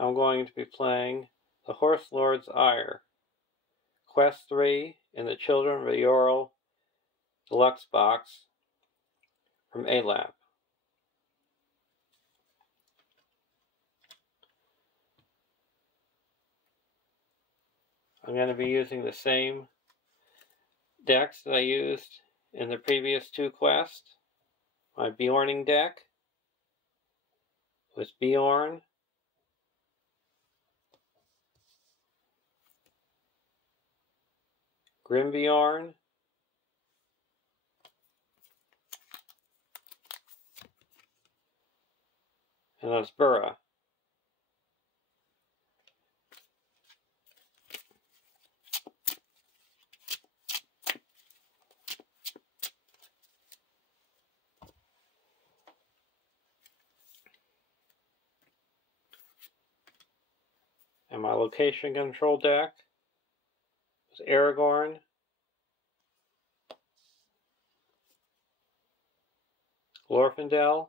I'm going to be playing The Horse Lord's Ire, Quest 3 in the Children of Eorl Deluxe Box from ALEP. I'm going to be using the same decks that I used in the previous two quests. My Bjorning deck with Bjorn, Grimbjorn, and Osbura. And my location control deck was Aragorn, Glorfindel,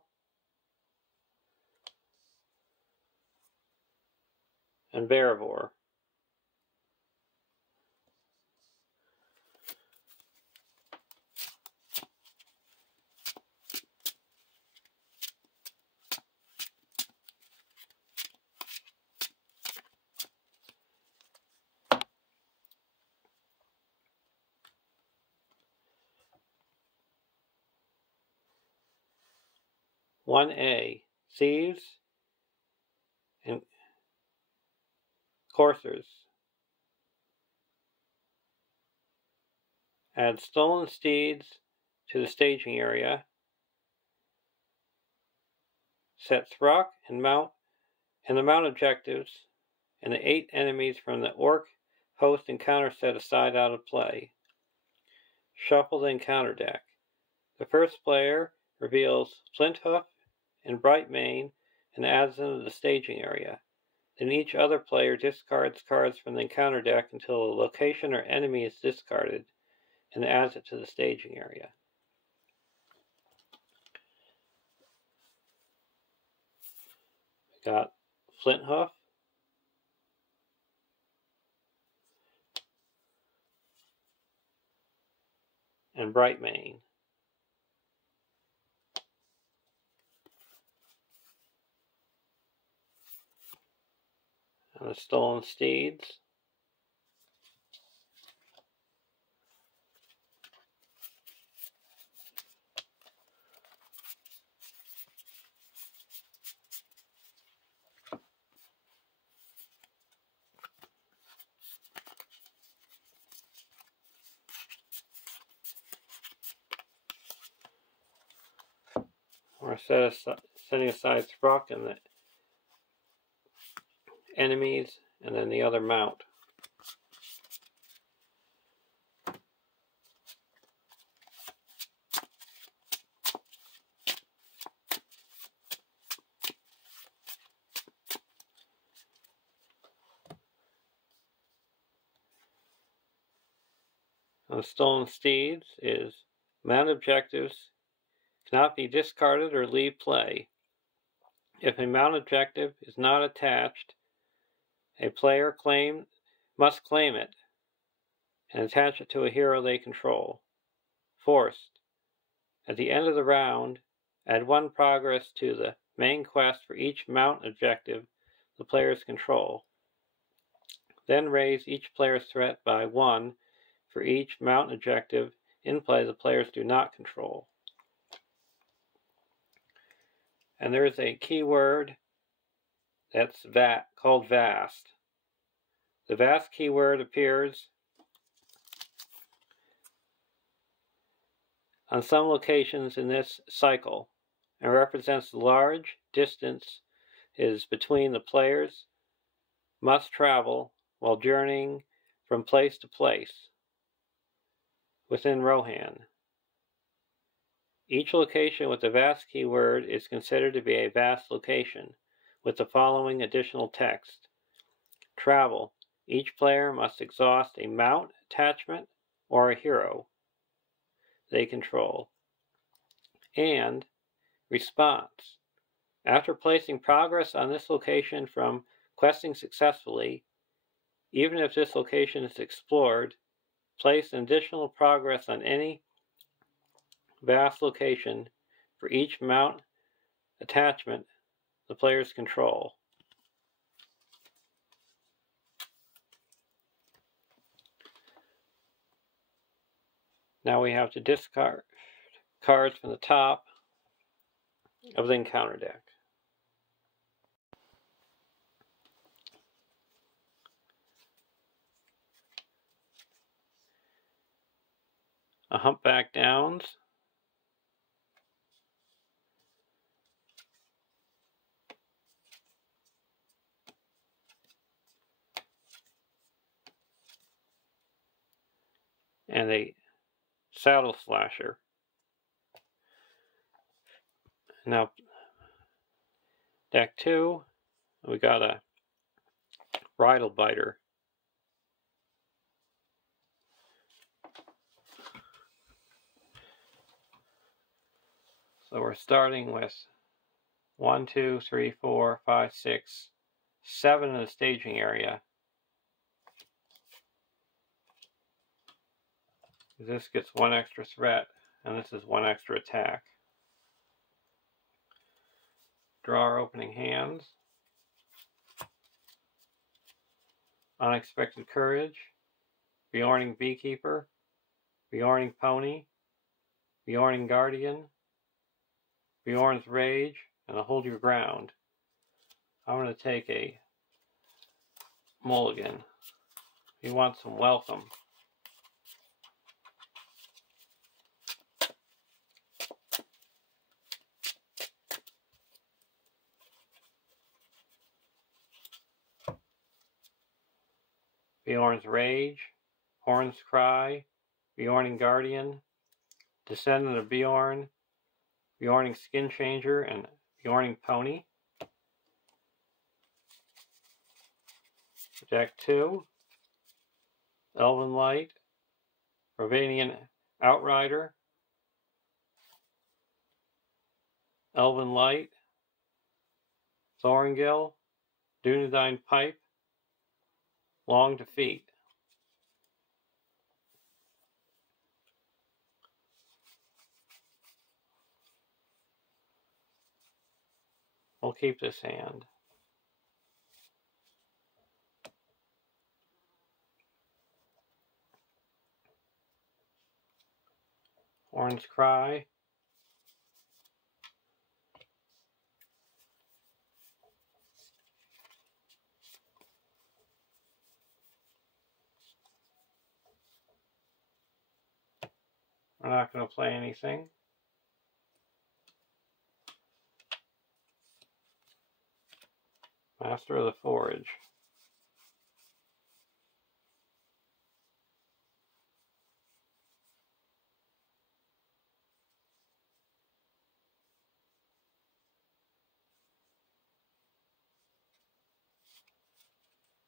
and Beravor. (1A) Thieves and Coursers. Add stolen steeds to the staging area. Set Throck and the mount objectives and the 8 enemies from the Orc host encounter set aside out of play. Shuffle the encounter deck. The first player reveals Flinthoof and Brightmane and adds them to the staging area. Then each other player discards cards from the encounter deck until a location or enemy is discarded and adds it to the staging area. We got Flinthoof, and Brightmane. And the stolen steeds. We're setting aside Throck and the enemies, and then the other mount. The stolen steeds is mount objectives cannot be discarded or leave play. If a mount objective is not attached, a player must claim it and attach it to a hero they control. Forced. At the end of the round, add 1 progress to the main quest for each mount objective the players control. Then raise each player's threat by 1 for each mount objective in play the players do not control. And there is a keyword that's called Vast. The Vast keyword appears on some locations in this cycle and represents the large distance is between the players must travel while journeying from place to place within Rohan. Each location with the Vast keyword is considered to be a Vast location, with the following additional text. Travel. Each player must exhaust a mount, attachment, or a hero they control. And response. After placing progress on this location from Questing successfully, even if this location is explored, place an additional progress on any vast location for each mount attachment the players control. Now we have to discard cards from the top of the encounter deck. A Humpback Downs, and a Saddle Slasher. Now, deck 2, we got a Bridle Biter. So we're starting with 1, 2, 3, 4, 5, 6, 7 in the staging area. This gets 1 extra threat, and this is 1 extra attack. Draw our opening hands. Unexpected Courage, Bjorning Beekeeper, Bjorning Pony, Bjorning Guardian, Bjorn's Rage, and a Hold Your Ground. I'm going to take a mulligan. He wants some welcome. Bjorn's Rage, Horn's Cry, Bjorning Guardian, Descendant of Bjorn, Bjorning Skin Changer, and Bjorning Pony. Deck 2, Elven Light, Ravanian Outrider, Elven Light, Thorngill, Dunedain Pipe, Long Defeat. We'll keep this hand. Horn's Cry, we're not going to play anything. Master of the Forge.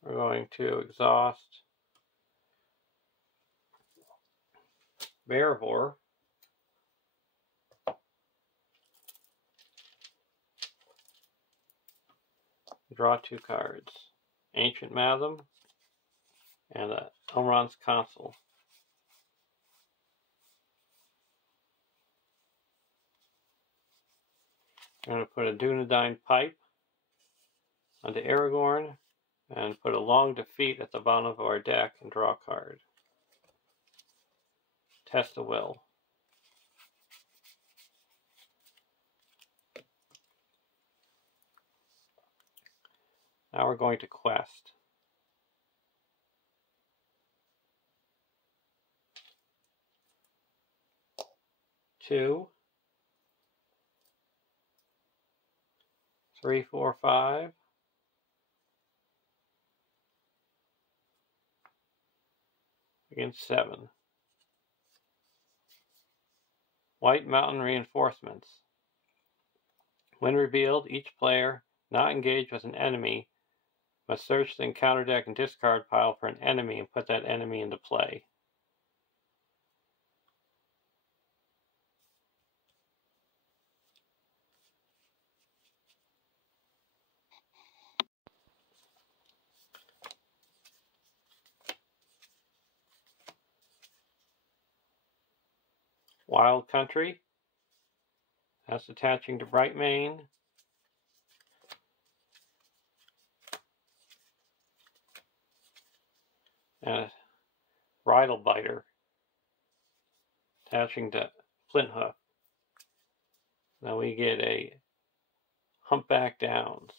We're going to exhaust Bearvor. Draw 2 cards. Ancient Mathem and Elrond's Consul. I'm going to put a Dunedain Pipe onto Aragorn and put a Long Defeat at the bottom of our deck and draw a card. Test the Will. Now we're going to quest. Two, 3, 4, 5. Against 7. White Mountain Reinforcements. When revealed, each player not engaged with an enemy must search the encounter deck and discard pile for an enemy and put that enemy into play. Wild Country. That's attaching to Bright Main. And a Bridle Biter attaching to Flint Hoof. Now we get a Humpback Downs.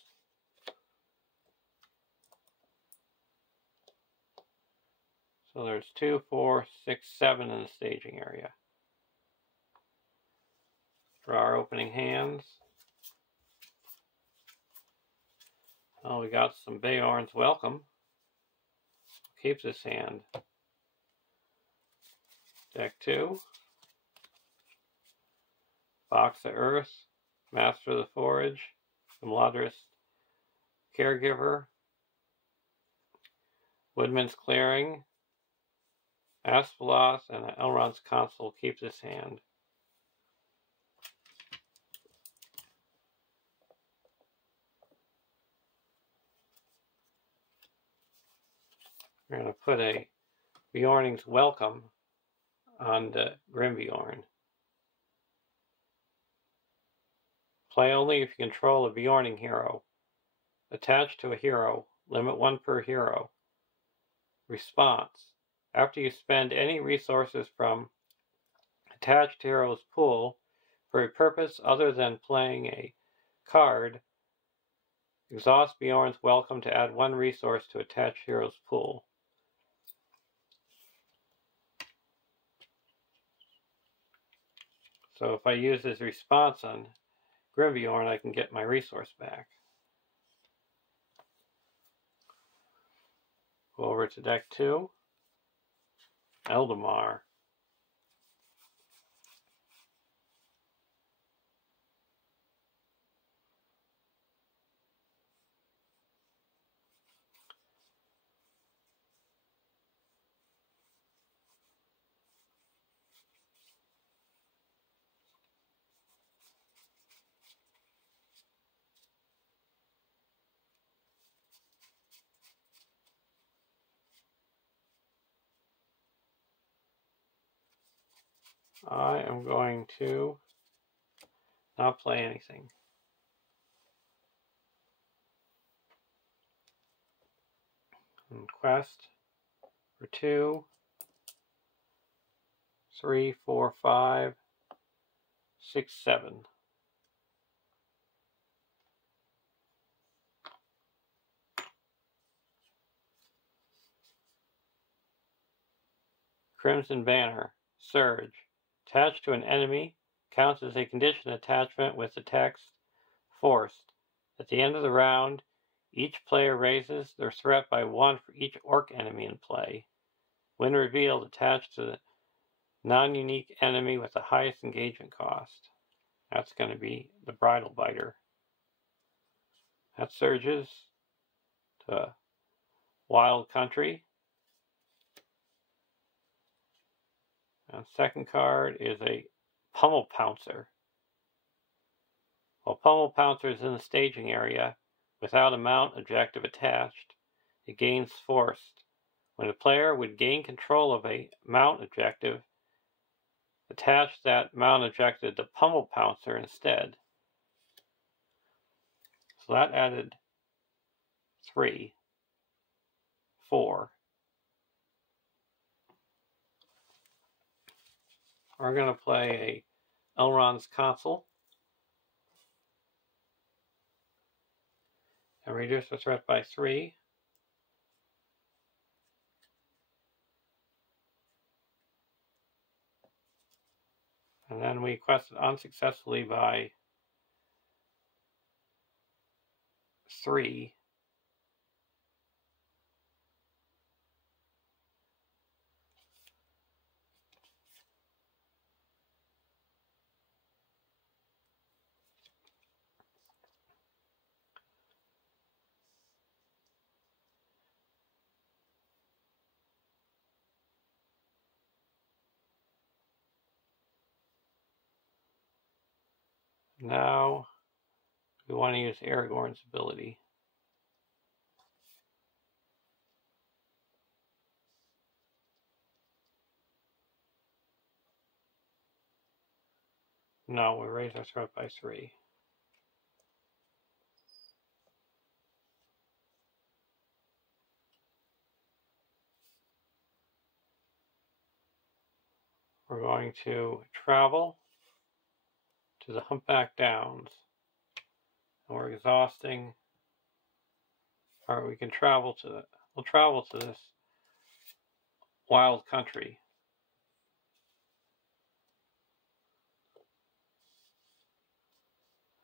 So there's 2, 4, 6, 7 in the staging area. For our opening hands. Oh, we got some Bayarn's Welcome. Keep this hand. Deck 2. Box of Earth. Master of the Forage. Malodorous Caregiver. Woodman's Clearing. Aspeloth and Elrond's Consul. Keep this hand. We're going to put a Bjorning's Welcome on the Grimbjorn. Play only if you control a Bjorning hero. Attached to a hero. Limit 1 per hero. Response. After you spend any resources from attached hero's pool for a purpose other than playing a card, exhaust Bjorn's Welcome to add 1 resource to attached hero's pool. So if I use his response on Grimbjorn, I can get my resource back. Go over to deck 2. Eldamar. I am going to not play anything. And quest for 2, 3, 4, 5, 6, 7. Crimson Banner, Surge. Attached to an enemy, counts as a condition attachment with the text, Forced. At the end of the round, each player raises their threat by 1 for each orc enemy in play. When revealed, attached to the non-unique enemy with the highest engagement cost. That's going to be the Bridle Biter. That surges to Wild Country. And second card is a Pummel Pouncer. While Pummel Pouncer is in the staging area without a mount objective attached, it gains Forced. When a player would gain control of a mount objective, attach that mount objective to Pummel Pouncer instead. So that added 3, 4. We're going to play a Elrond's Consul and reduce the threat by 3. And then we quested unsuccessfully by 3. Now we want to use Aragorn's ability. No, we raise our threat by 3. We're going to travel to the Humpback Downs. And we're exhausting. Or we can travel to it. We'll travel to this wild country.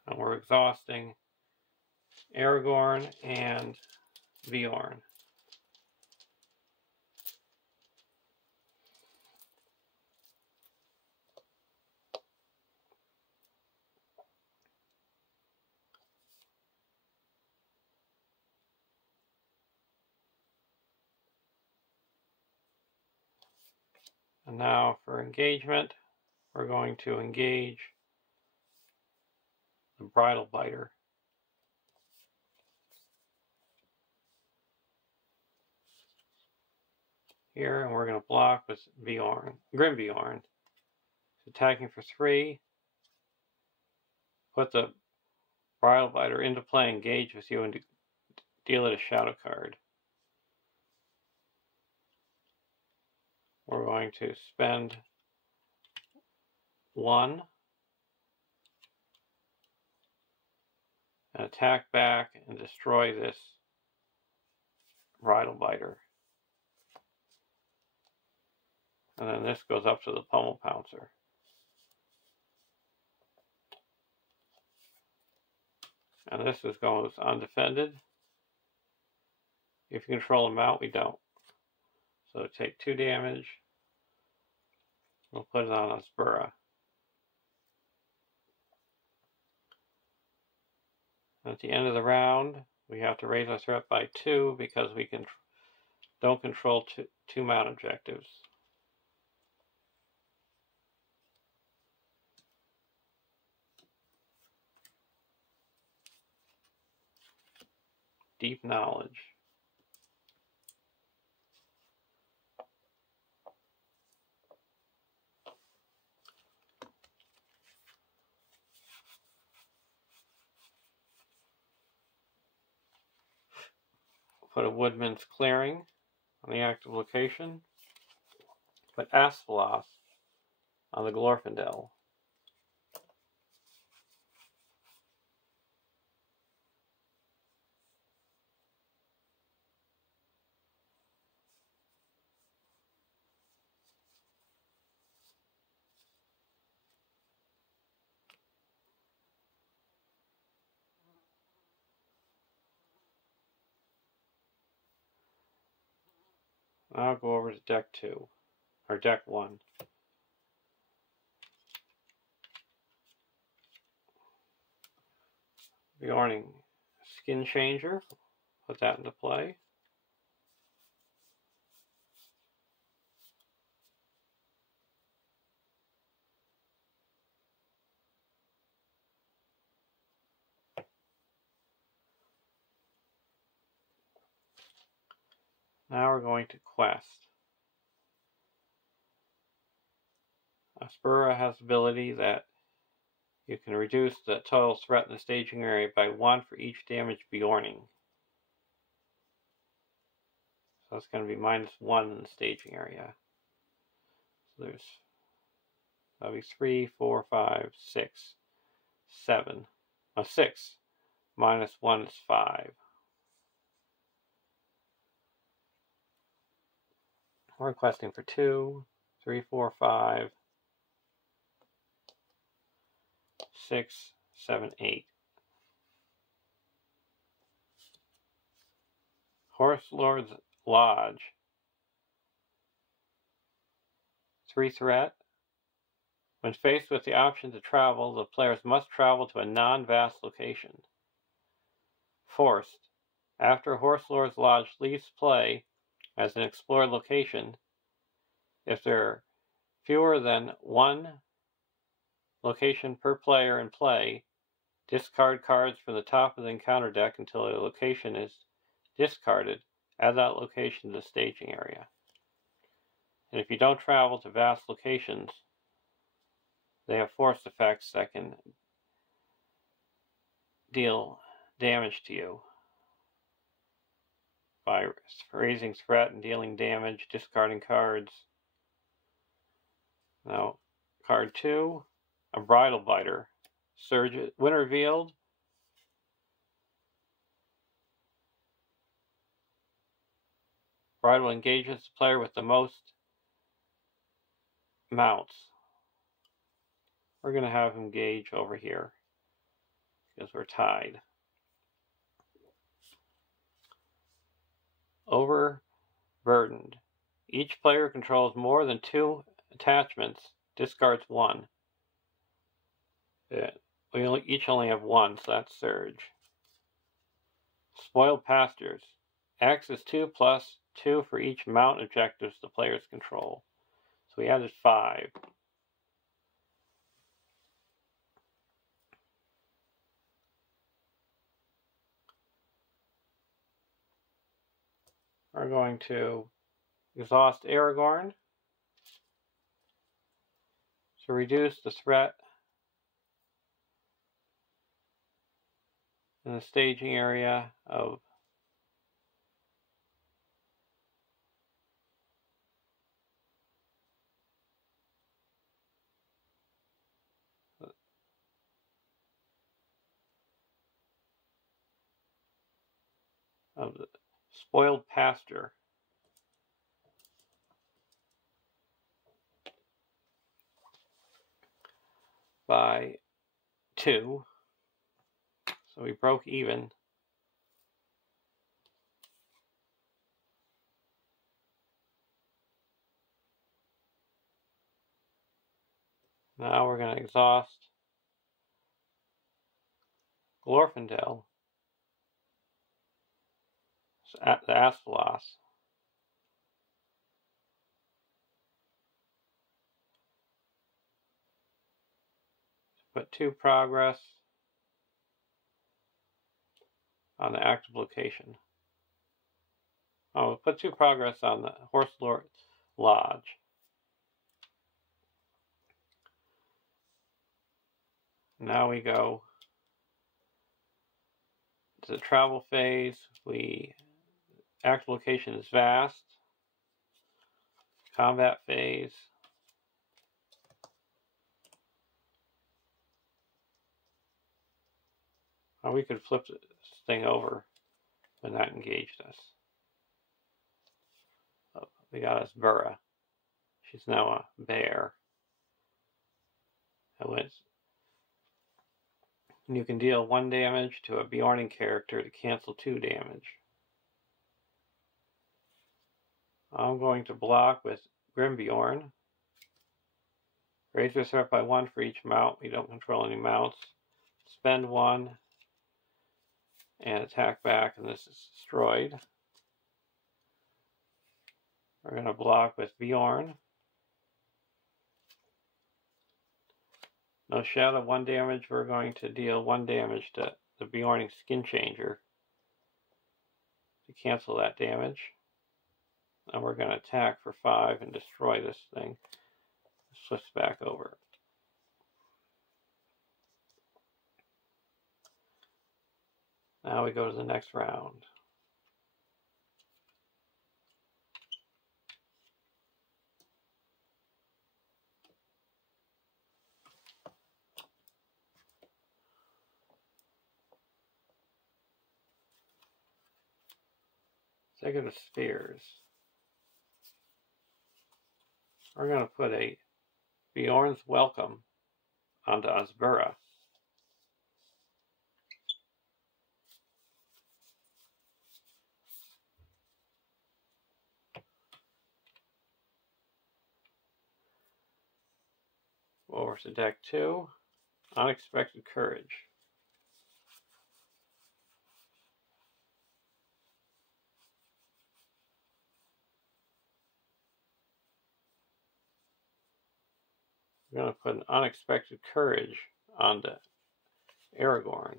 And we're exhausting Aragorn and Bjorn. And now for engagement, we're going to engage the Bridle Biter. Here, and we're going to block with Bjorn, Grim Bjorn. Attacking for 3. Put the Bridle Biter into play, engage with you, and deal it a shadow card. We're going to spend 1 and attack back and destroy this Bridle Biter. And then this goes up to the Pummel Pouncer. And this goes undefended. If you control a mount, we don't. So take 2 damage. We'll put it on Aspera. At the end of the round, we have to raise our threat by 2 because we don't control two mount objectives. Deep Knowledge. Put a Woodman's Clearing on the active location. Put Asphalos on the Glorfindel. Now I'll go over to deck 2, or deck 1. Bjorning Skin Changer, put that into play. Now we're going to quest. Aspera has the ability that you can reduce the total threat in the staging area by 1 for each damage Bjorning. So that's going to be -1 in the staging area. So that'll be 3, 4, 5, 6, 7. 6 -1 is 5. We're requesting for 2, 3, 4, 5, 6, 7, 8. Horse Lord's Lodge. 3 threat. When faced with the option to travel, the players must travel to a non-vast location. Forced. After Horse Lord's Lodge leaves play as an explored location, if there are fewer than 1 location per player in play, discard cards from the top of the encounter deck until a location is discarded. Add that location to the staging area. And if you don't travel to vast locations, They have force effects that can deal damage to you by raising threat and dealing damage, discarding cards. Now, card 2, a Bridle Biter. Surge, when revealed, Bridle engages the player with the most mounts. We're going to have him gauge over here because we're tied. Overburdened. Each player controls more than 2 attachments, discards 1. We each only have 1, so that's Surge. Spoiled Pastures. X is 2 plus 2 for each mount objectives the players control. So we added 5. We're going to exhaust Aragorn to reduce the threat in the staging area of the Spoiled Pasture. By 2. So we broke even. Now we're going to exhaust Glorfindel, the Asphalos. Put 2 progress on the active location. Oh, we'll put 2 progress on the Horse Lord Lodge. Now we go to the travel phase. Active location is vast. Combat phase. Or we could flip this thing over when that engaged us. Oh, we got us Burra. She's now a bear. And you can deal 1 damage to a Bjorning character to cancel 2 damage. I'm going to block with Grimbjorn. Raise your threat by 1 for each mount. We don't control any mounts. Spend 1 and attack back, and this is destroyed. We're going to block with Bjorn. No shadow, 1 damage. We're going to deal 1 damage to the Bjorning Skin Changer to cancel that damage. And we're going to attack for 5 and destroy this thing. Switch back over. Now we go to the next round. Second of Spears. We're going to put a Bjorn's Welcome onto Asbura. Over to deck 2, Unexpected Courage. We're going to put an Unexpected Courage onto Aragorn.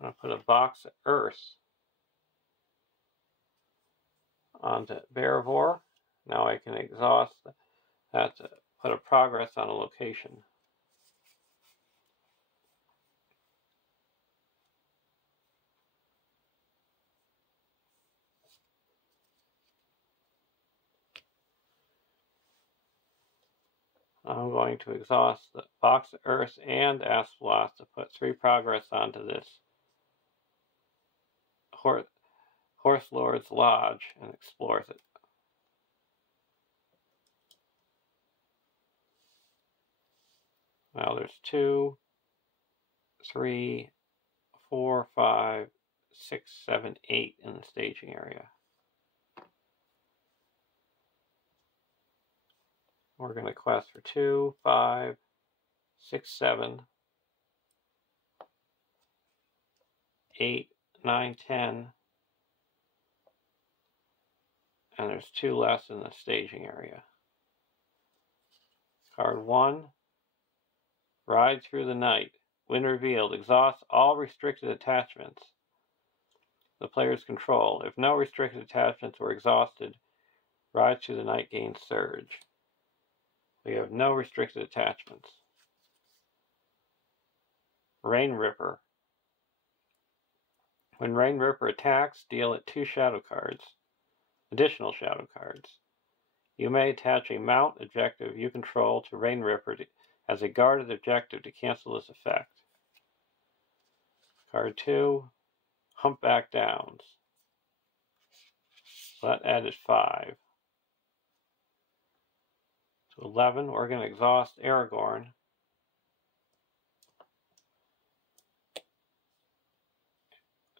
I'm going to put a box of earth onto Barivore. Now I can exhaust that to put a progress on a location. I'm going to exhaust the box of earth and Acid Blast to put 3 progress onto this Horse Lord's Lodge and explores it. Now there's 2, 3, 4, 5, 6, 7, 8 in the staging area. We're going to quest for 2, 5, 6, 7, 8, 9, 10, and there's 2 less in the staging area. Card 1, Ride Through the Night. When revealed, exhaust all restricted attachments the players control. If no restricted attachments were exhausted, Ride Through the Night gains Surge. We have no restricted attachments. Rain Ripper. When Rain Ripper attacks, deal it 2 shadow cards, additional shadow cards. You may attach a mount objective you control to Rain Ripper as a guarded objective to cancel this effect. Card 2, Humpback Downs. So that added 5. So 11, we're going to exhaust Aragorn.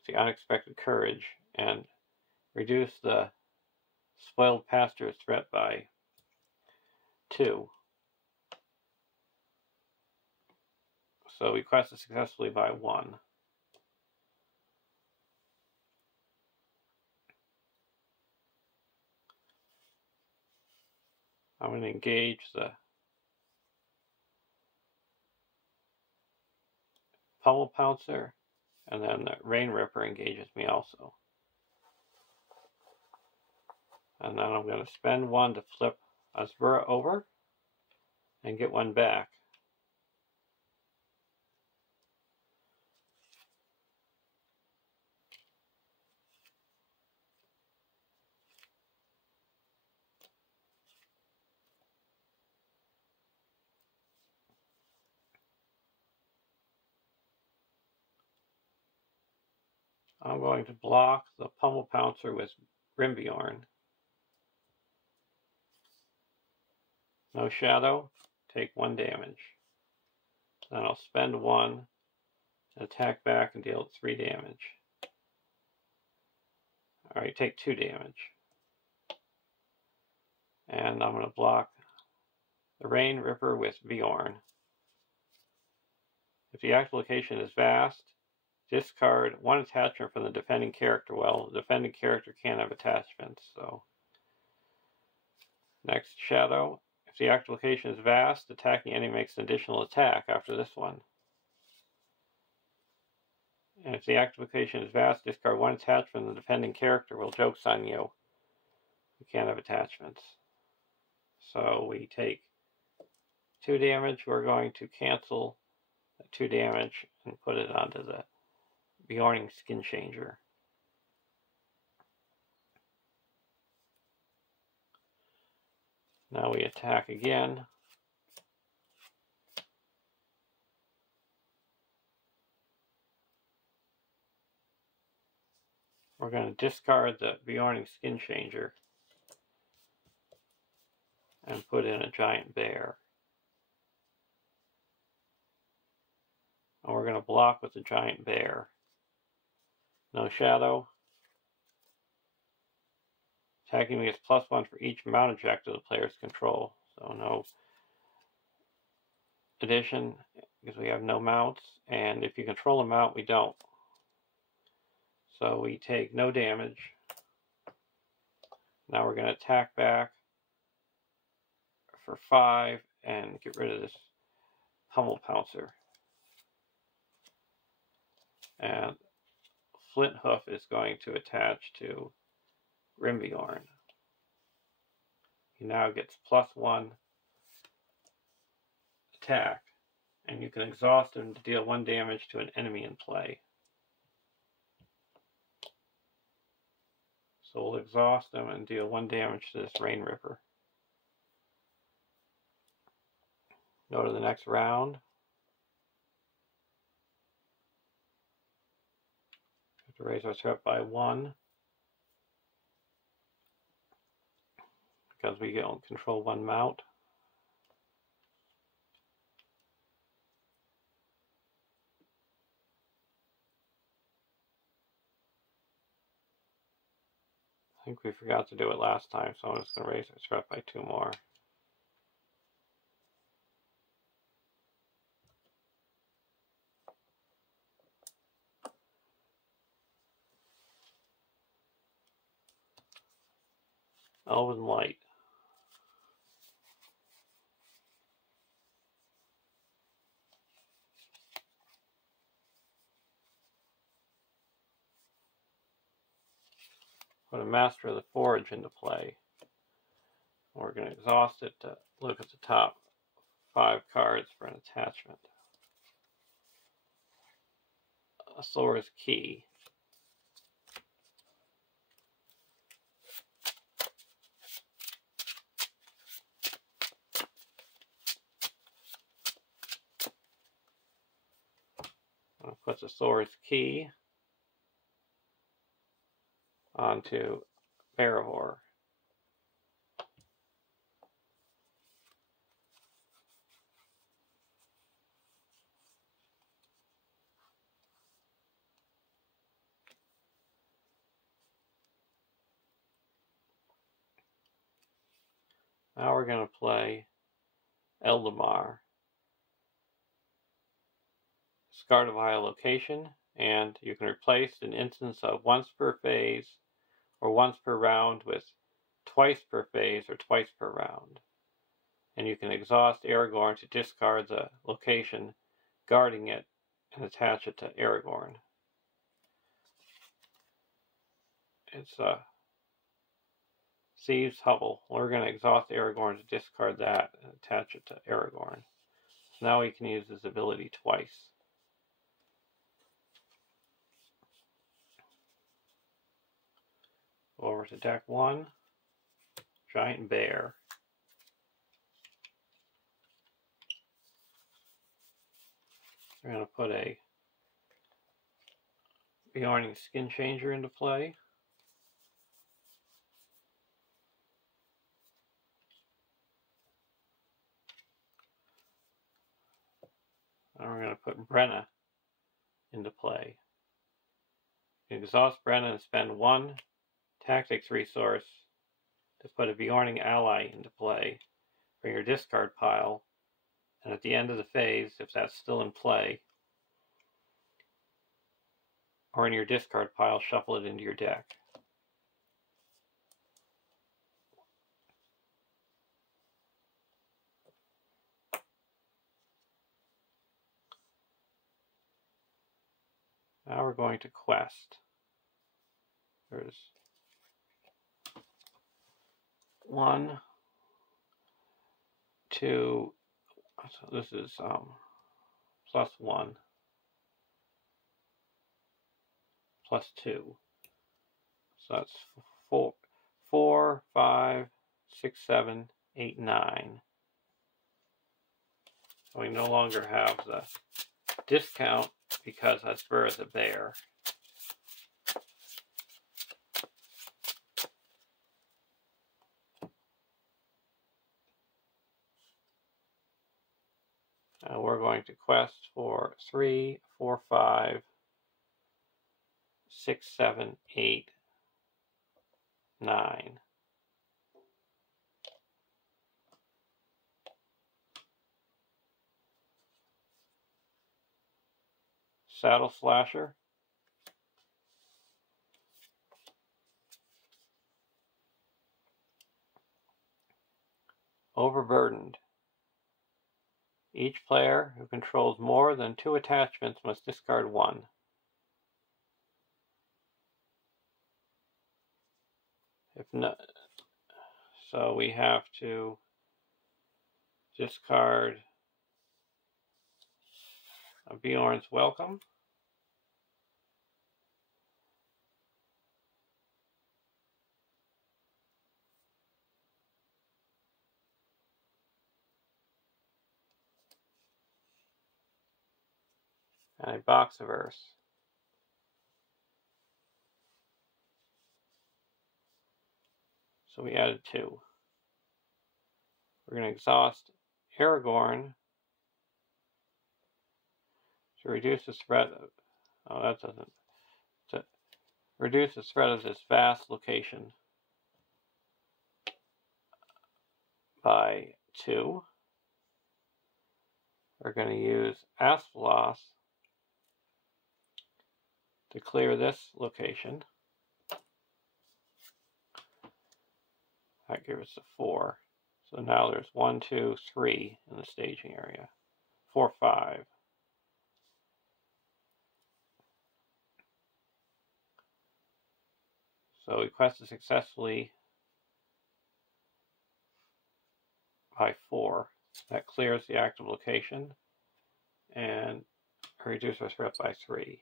The Unexpected Courage and reduce the Spoiled Pasture threat by 2. So we quested successfully by 1. I'm going to engage the Pummel Pouncer, and then the Rain Ripper engages me also. And then I'm going to spend 1 to flip Asbura over and get 1 back. I'm going to block the Pummel Pouncer with Brimbiorn. No shadow, take 1 damage. Then I'll spend 1, attack back and deal 3 damage. Alright, take 2 damage. And I'm going to block the Rain Ripper with Bjorn. If the active location is vast, discard 1 attachment from the defending character. Well, the defending character can't have attachments, so. Next, Shadow. If the active location is vast, attacking enemy makes an additional attack after this one. And if the active location is vast, discard 1 attachment from the defending character. Well, joke's on you. You can't have attachments. So we take 2 damage. We're going to cancel 2 damage and put it onto the Bjorning Skin Changer. Now we attack again. We're going to discard the Bjorning Skin Changer and put in a Giant Bear. And we're going to block with the Giant Bear. No shadow. Attacking me is +1 for each mount objective the players control. So no addition because we have no mounts. And if you control a mount, we don't. So we take no damage. Now we're going to attack back for 5 and get rid of this Pummel Pouncer. And flint hoof is going to attach to Rimbiorn. He now gets +1 attack, and you can exhaust him to deal 1 damage to an enemy in play. So we'll exhaust him and deal 1 damage to this Rain Ripper. Go to the next round. We have to raise our threat by 1. Because we don't control 1 mount. I think we forgot to do it last time, so I'm just going to raise our threat by 2 more. Elven Light. Put a Master of the Forge into play. We're going to exhaust it to look at the top 5 cards for an attachment. A Sora's Key. Puts a Sora's Key onto Barahor. Now we're going to play Eldamar. Discard of high location, and you can replace an instance of once per phase or once per round with twice per phase or twice per round. And you can exhaust Aragorn to discard the location guarding it and attach it to Aragorn. It's Thieves' Hovel. We're going to exhaust Aragorn to discard that and attach it to Aragorn. So now we can use his ability twice. Go over to deck 1, Giant Bear. We're going to put a Bjorning Skin Changer into play. And we're going to put Brenna into play. You exhaust Brenna and spend 1 Tactics resource to put a Bjorning ally into play from your discard pile, and at the end of the phase, if that's still in play, or in your discard pile, shuffle it into your deck. Now we're going to quest. There's 1, 2, so this is +1, +2. So that's 4, 5, 6, 7, 8, 9. So we no longer have the discount because I spur the bear. We're going to quest for 3, 4, 5, 6, 7, 8, 9. Saddle Slasher. Overburdened. Each player who controls more than 2 attachments must discard 1. If not, so we have to discard a Bjorn's Welcome. And a Box of Earth. So we added 2. We're going to exhaust Aragorn to reduce the spread of, oh, that doesn't, to reduce the spread of this vast location by 2. We're going to use Asphalos to clear this location. That gives us a 4. So now there's 1, 2, 3 in the staging area. 4, 5. So we quested successfully by 4. That clears the active location and reduces our threat by 3.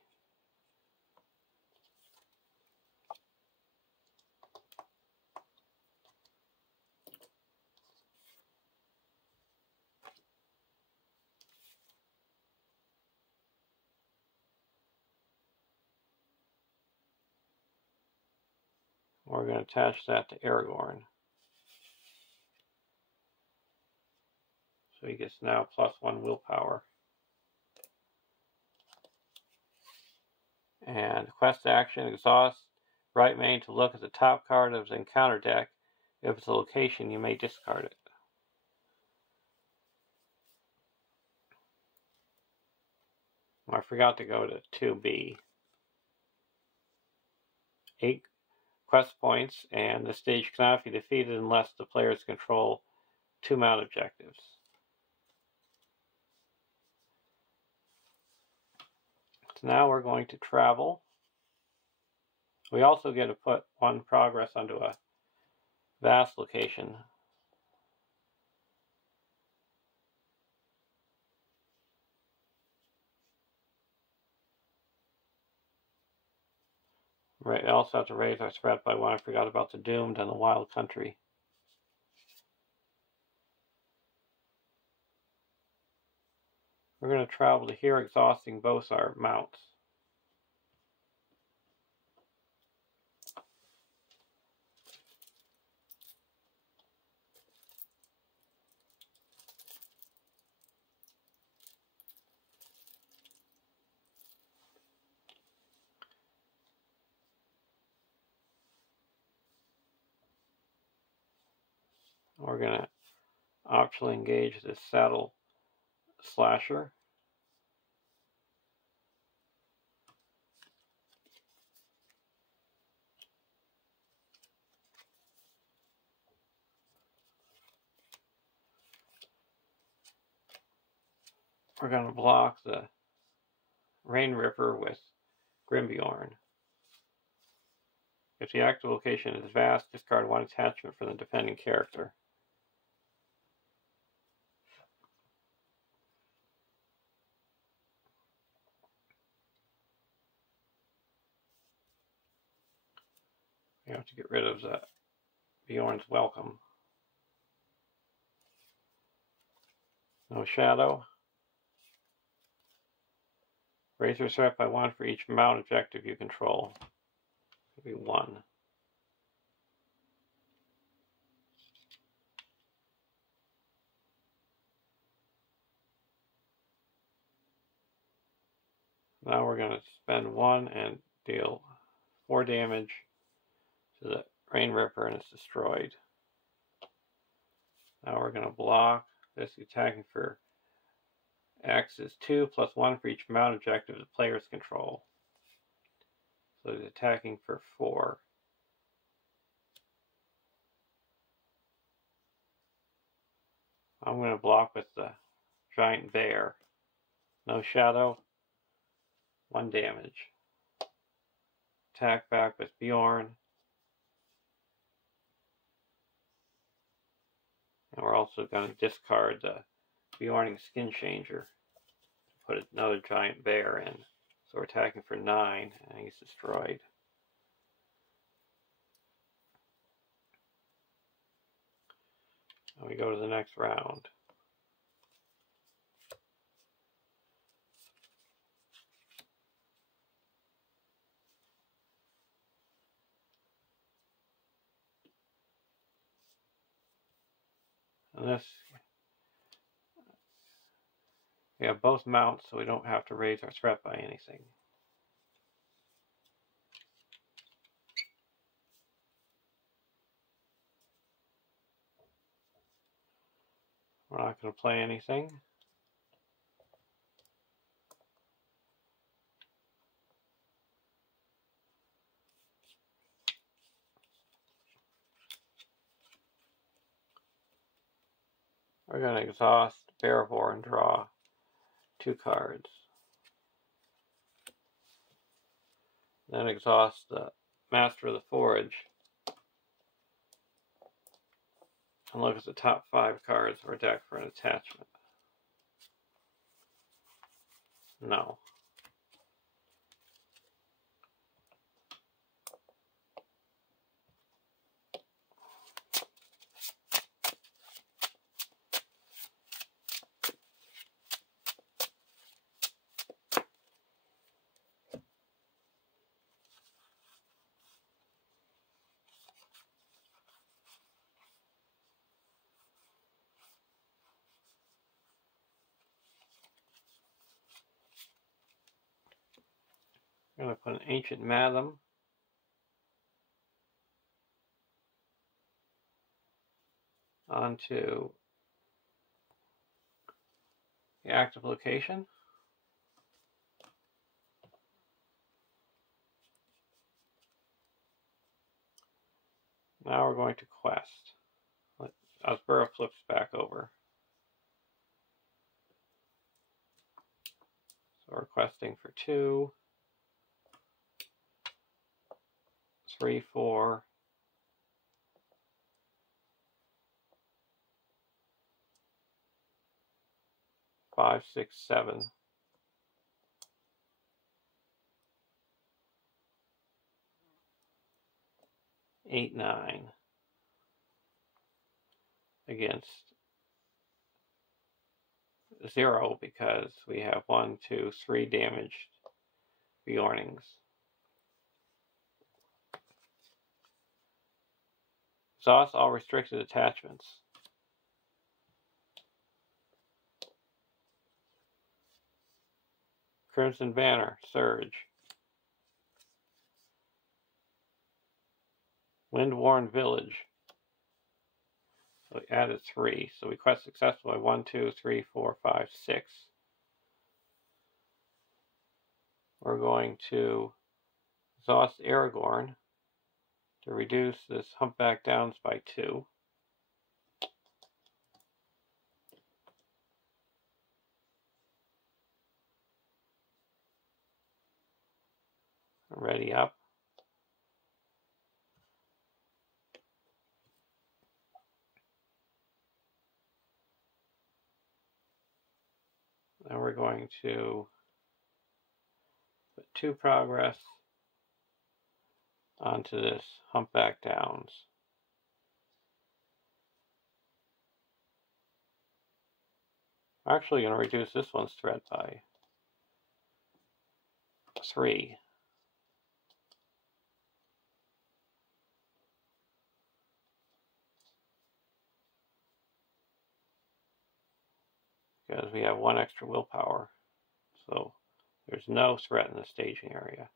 We're going to attach that to Aragorn. So he gets now +1 willpower. And quest action, exhaust right main to look at the top card of the encounter deck. If it's a location, you may discard it. I forgot to go to 2B. 8 quest points, and the stage cannot be defeated unless the players control 2 mount objectives. So now we're going to travel. We also get to put 1 progress onto a vast location. Right, I also have to raise our spread by 1. I forgot about the Doomed and the Wild Country. We're going to travel to here, exhausting both our mounts. We're going to optionally engage this saddle slasher. We're going to block the Rain Ripper with Grimbjorn. If the active location is vast, discard 1 attachment from the defending character. We have to get rid of the Bjorn's Welcome. No shadow. Raise your threat by 1 for each mount objective you control. It'll be 1. Now we're going to spend 1 and deal 4 damage to the Rain Ripper, and it's destroyed. Now we're going to block this attacking for X is 2 + 1 for each mount objective the players control. So it's attacking for 4. I'm going to block with the Giant Bear. No shadow. 1 damage. Attack back with Bjorn. And we're also going to discard the Bjorning Skin Changer. Put another giant bear in. So we're attacking for 9, and he's destroyed. And we go to the next round. And this, we have both mounts, so we don't have to raise our threat by anything. We're not going to play anything. We're going to exhaust Bearvor and draw 2 cards. Then exhaust the Master of the Forge. And look at the top 5 cards of our deck for an attachment. No. I'm going to put an Ancient Madam onto the active location. Now we're going to quest. Osbura flips back over. So we're questing for 2, 3, 4, 5, 6, 7. 8, 9 against 0 because we have 1, 2, 3 damaged Bjornings. Exhaust all restricted attachments. Crimson Banner, Surge. Wind-Worn Village. So we added 3. So we quest successfully 1, 2, 3, 4, 5, 6. We're going to exhaust Aragorn to reduce this Humpback Downs by 2. Ready up. Now we're going to put 2 progress onto this Humpback Downs. I'm actually going to reduce this one's threat by 3. Because we have 1 extra willpower. So there's no threat in the staging area.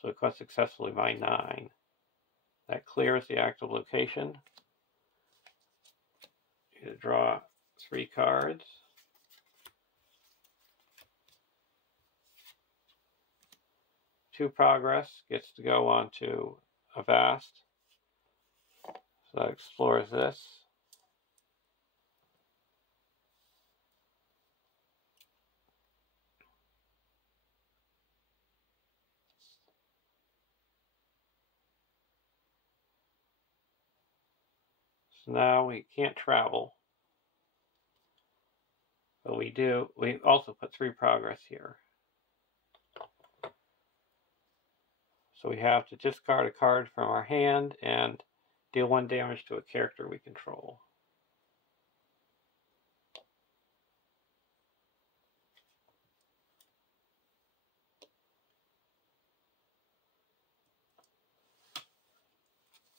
So we quest successfully by 9. That clears the active location. You draw 3 cards. Two progress gets to go onto Avast. So that explores this. So now we can't travel. But we also put 3 progress here. So we have to discard a card from our hand and deal 1 damage to a character we control.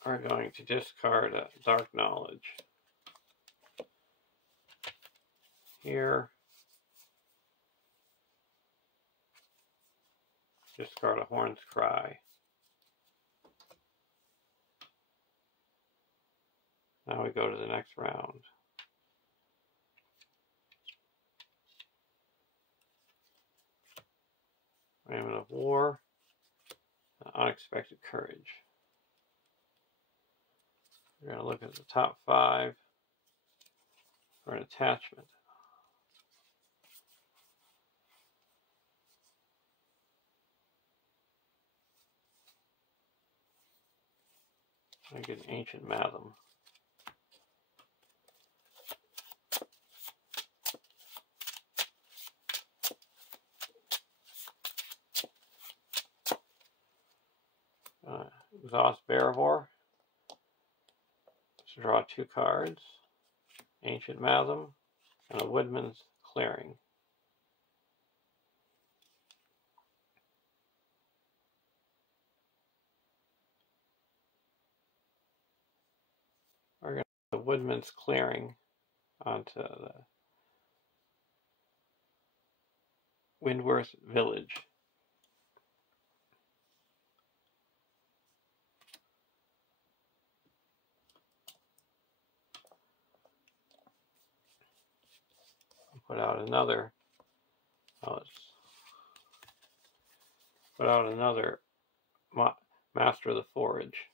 We're going to discard a Dark Knowledge. Here, discard a Horn's Cry. Now we go to the next round. Raiment of War, Unexpected Courage. We're going to look at the top 5 for an attachment. I get an Ancient Matham. Exhaust Barivore. So draw 2 cards. Ancient Matham and a Woodman's Clearing. We're going to put the Woodman's Clearing onto the Windworth Village. Put out another. Put out another Master of the Forge.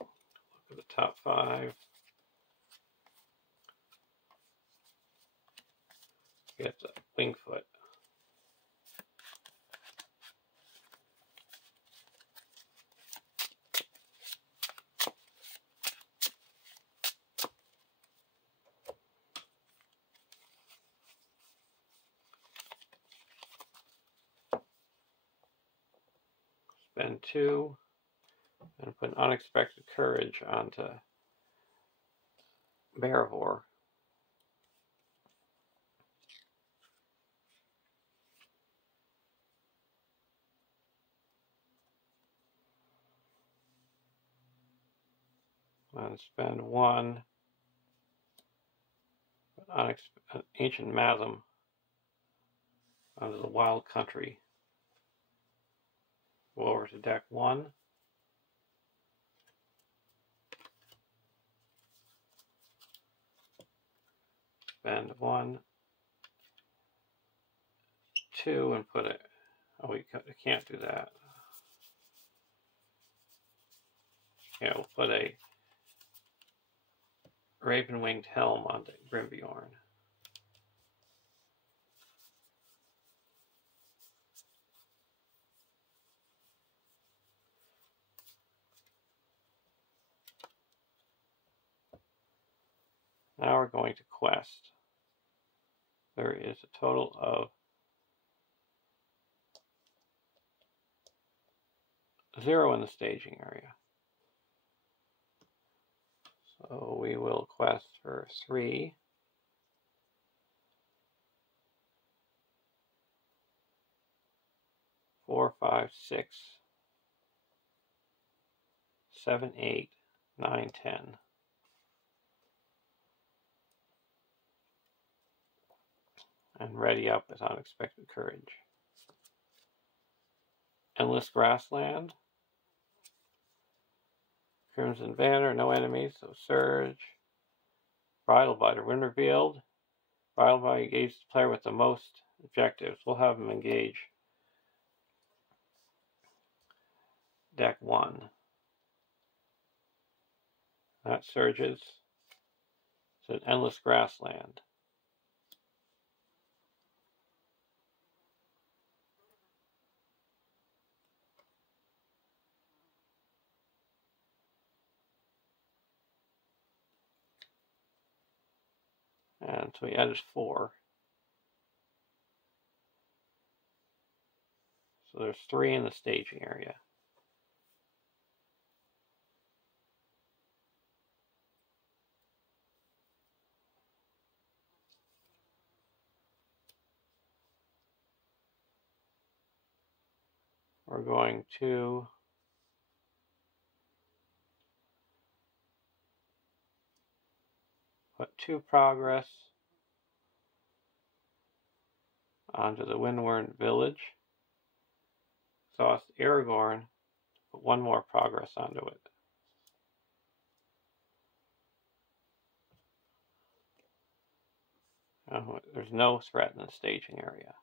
Look at the top 5. Get the Wingfoot. Spend 2 and put an Unexpected Courage onto Barivore. And spend 1. Ancient Matham onto the Wild Country. Go over to deck 1. Spend 1, 2, and put it. Oh, we can't do that. Yeah, we'll put a Raven-Winged Helm onto Grimbjorn. Now we're going to quest. There is a total of 0 in the staging area. So we will quest for 3. 4, 5, 6, 7, 8, 9, 10. And ready up with Unexpected Courage. Endless Grassland. Crimson Banner, no enemies, so Surge. Bridal Biter, when revealed, Bridal Biter engages the player with the most objectives. We'll have him engage deck 1. That surges. It's an Endless Grassland. And so we added 4. So there's 3 in the staging area. We're going to put 2 progress onto the Windward Village. Exhaust Aragorn, put 1 more progress onto it. There's no threat in the staging area.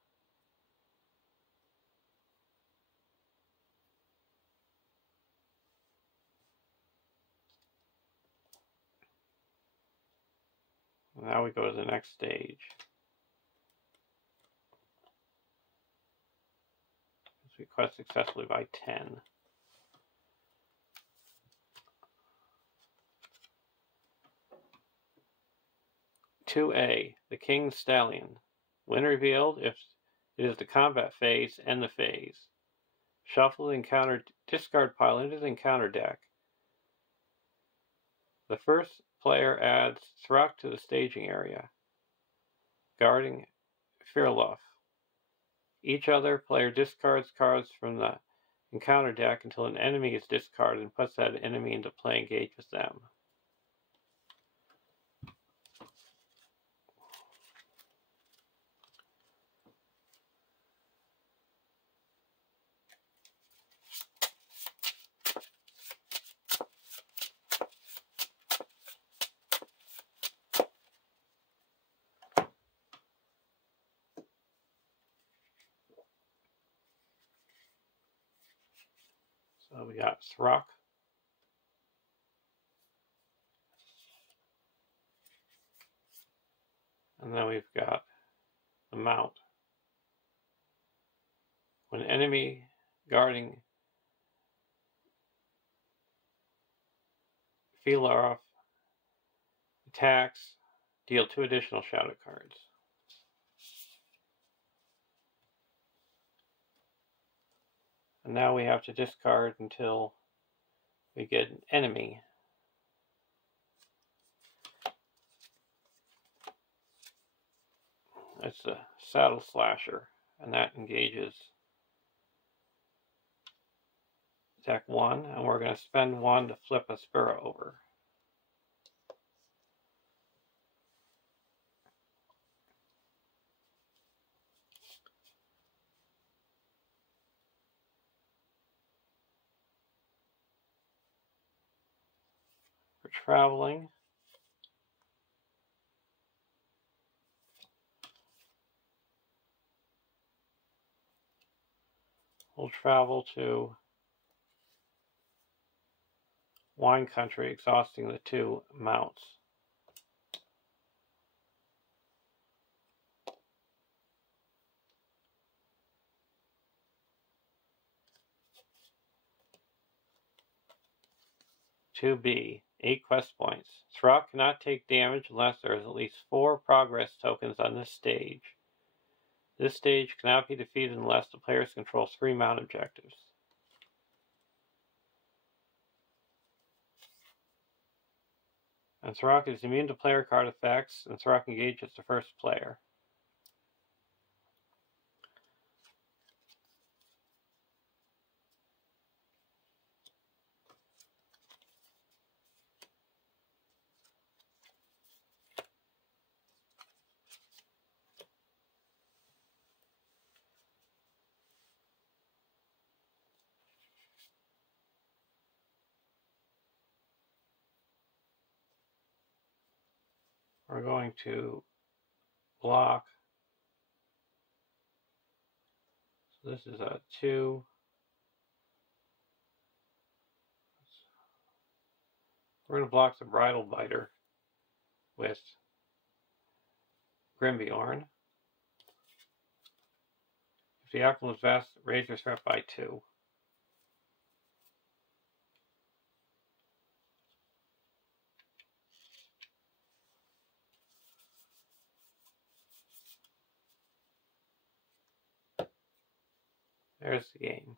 Now we go to the next stage. We quest successfully by 10. (2A) The King's Stallion. When revealed, if it is the combat phase, end the phase. Shuffle the encounter discard pile into the encounter deck. The first player adds Throck to the staging area, guarding Firlof. Each other player discards cards from the encounter deck until an enemy is discarded and puts that enemy into play. Engage with them. So we got Throck. And then we've got the Mount. When enemy guarding Firlof attacks, deal 2 additional shadow cards. And now we have to discard until we get an enemy. It's a Saddle Slasher, and that engages deck 1, and we're going to spend 1 to flip a Sparrow over. For traveling, we'll travel to Wine Country, exhausting the 2 mounts. (2B) 8 quest points. Throck cannot take damage unless there is at least 4 progress tokens on this stage. This stage cannot be defeated unless the players control 3 mount objectives. And Throck is immune to player card effects, and Throck engages the first player. We're going to block. So this is a 2. We're going to block the Bridal Biter with Grimbeorn. If the outcome is vast, raise your threat by 2. There's the game.